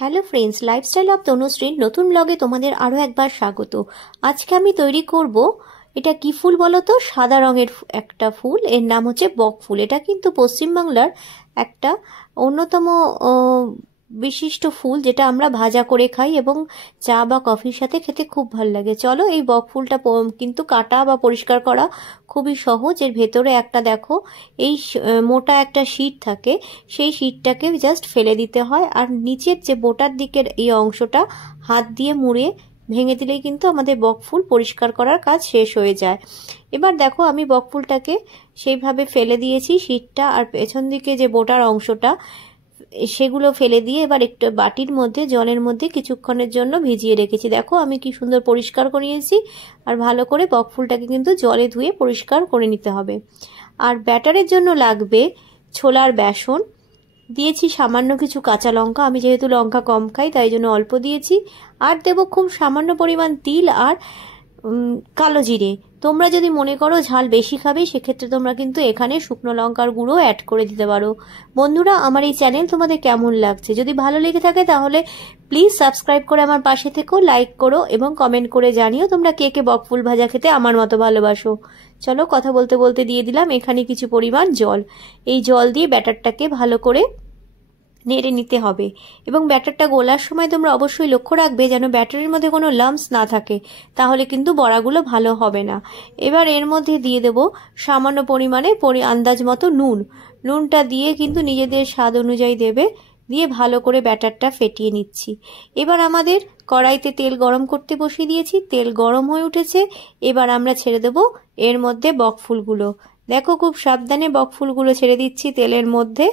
Hello friends, lifestyle of তনুশ্রীর নতুন ব্লগে তোমাদের আরও একবার স্বাগত। আজকে আমি তৈরি করব, এটা কি ফুল বলো তো? সাদা রঙের একটা ফুল, এর নাম হচ্ছে বক ফুল। এটা কিন্তু পশ্চিমবাংলার একটা অন্যতম বিশিষ্ট ফুল, যেটা আমরা ভাজা করে খাই এবং চা বা কফির সাথে খেতে খুব ভালো লাগে। চলো, এই বক ফুলটা কিন্তু কাটা বা পরিষ্কার করা খুবই সহজ। এর ভেতরে একটা দেখো, এই মোটা একটা শীট থাকে, সেই শীটটাকে জাস্ট ফেলে দিতে হয়, আর নিচের যে বোটার দিকের এই অংশটা হাত দিয়ে মুড়ে ভেঙে দিলেই কিন্তু আমাদের বক ফুল পরিষ্কার করার কাজ শেষ হয়ে যায়। এবার দেখো, আমি বক ফুলটাকে সেইভাবে ফেলে দিয়েছি, শীটটা আর পেছন দিকে যে বোটার অংশটা, সেগুলো ফেলে দিয়ে এবার একটু বাটির মধ্যে জলের মধ্যে কিছুক্ষণের জন্য ভিজিয়ে রেখেছি। দেখো আমি কি সুন্দর পরিষ্কার করে নিয়েছি। আর ভালো করে বক ফুলটাকে কিন্তু জলে ধুয়ে পরিষ্কার করে নিতে হবে। আর ব্যাটারের জন্য লাগবে ছোলার বেসন, দিয়েছি সামান্য কিছু কাঁচা লঙ্কা, আমি যেহেতু লঙ্কা কম খাই তাই জন্য অল্প দিয়েছি। আর দেবো খুব সামান্য পরিমাণ তিল আর কালো জিরে। তোমরা যদি মনে করো ঝাল বেশি খাবে, সেক্ষেত্রে তোমরা কিন্তু এখানে শুকনো লঙ্কার গুঁড়ো অ্যাড করে দিতে পারো। বন্ধুরা, আমার এই চ্যানেল তোমাদের কেমন লাগছে? যদি ভালো লেগে থাকে তাহলে প্লিজ সাবস্ক্রাইব করে আমার পাশে থেকো, লাইক করো এবং কমেন্ট করে জানিও তোমরা কে কে বকফুল ভাজা খেতে আমার মতো ভালোবাসো। চলো, কথা বলতে বলতে দিয়ে দিলাম এখানে কিছু পরিমাণ জল। এই জল দিয়ে ব্যাটারটাকে ভালো করে নেড়ে নিতে হবে। এবং ব্যাটারটা গোলার সময় তোমরা অবশ্যই লক্ষ্য রাখবে যেন ব্যাটারের মধ্যে কোনো লাম্পস না থাকে, তাহলে কিন্তু বড়াগুলো ভালো হবে না। এবার এর মধ্যে দিয়ে দেব সামান্য পরিমাণে আন্দাজ মতো নুনটা দিয়ে কিন্তু নিজেদের স্বাদ অনুযায়ী দেবে, দিয়ে ভালো করে ব্যাটারটা ফেটিয়ে নিচ্ছি। এবার আমাদের কড়াইতে তেল গরম করতে বসিয়ে দিয়েছি, তেল গরম হয়ে উঠেছে। এবার আমরা ছেড়ে দেব এর মধ্যে বকফুলগুলো। দেখো, খুব সাবধানে বকফুলগুলো ছেড়ে দিচ্ছি তেলের মধ্যে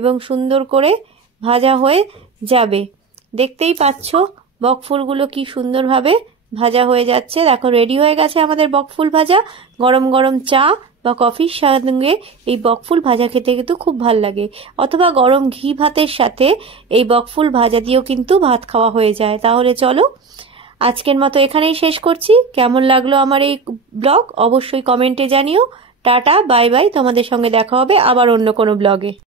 এবং সুন্দর করে ভাজা হয়ে যাবে। দেখতেই পাচ্ছ বকফুলগুলো কি সুন্দরভাবে ভাজা হয়ে যাচ্ছে। দেখো, রেডি হয়ে গেছে আমাদের বকফুল ভাজা। গরম গরম চা বা কফির সঙ্গে এই বকফুল ভাজা খেতে কিন্তু খুব ভাল লাগে, অথবা গরম ঘি ভাতের সাথে এই বকফুল ভাজা দিয়েও কিন্তু ভাত খাওয়া হয়ে যায়। তাহলে চলো, আজকের মতো এখানেই শেষ করছি। কেমন লাগলো আমার এই ব্লগ অবশ্যই কমেন্টে জানিও। Tata, bye bye. তোমাদের সঙ্গে দেখা হবে আবার অন্য কোনো ব্লগে।